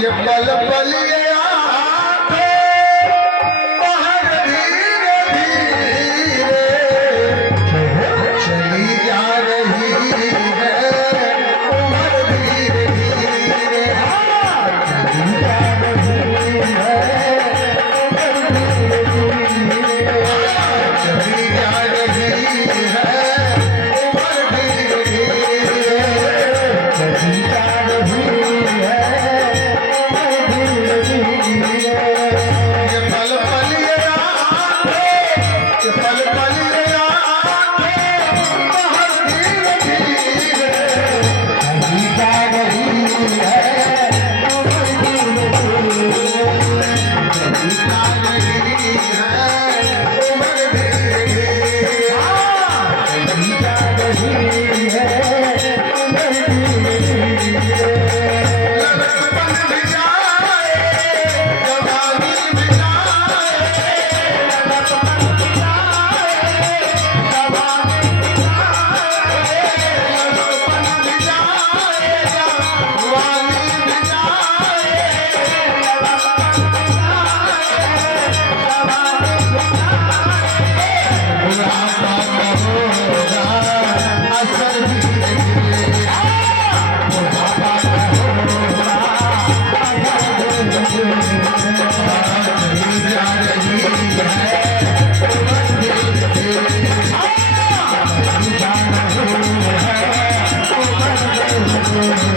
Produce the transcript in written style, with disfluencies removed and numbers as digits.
ये पल पल ये आंखें बाहर धीरे धीरे चली जा रही है उम्र धीरे धीरे चली जा रही है चली जा रही है उम्र धीरे धीरे चली जा रही है। ये पल पल ये आंखें ये पल पल ये आंखें बाहर धीरे धीरे चली जा रही है उम्र धीरे धीरे चली जा रही है उम्र धीरे धीरे चली जा रही है उम्र धीरे धीरे। लड़कपन भी जाए जवानी भी जाए लड़कपन भी जाए जवानी भी जाए लड़कपन भी जाए जवानी भी जाए लड़कपन भी जाए जवानी भी जाए बुढ़ापा का होगा असर धीरे धीरे बुढ़ापा का होगा चली जा रही है उम्र धीरे धीरे चली जा रही है उम्र धीरे धीरे।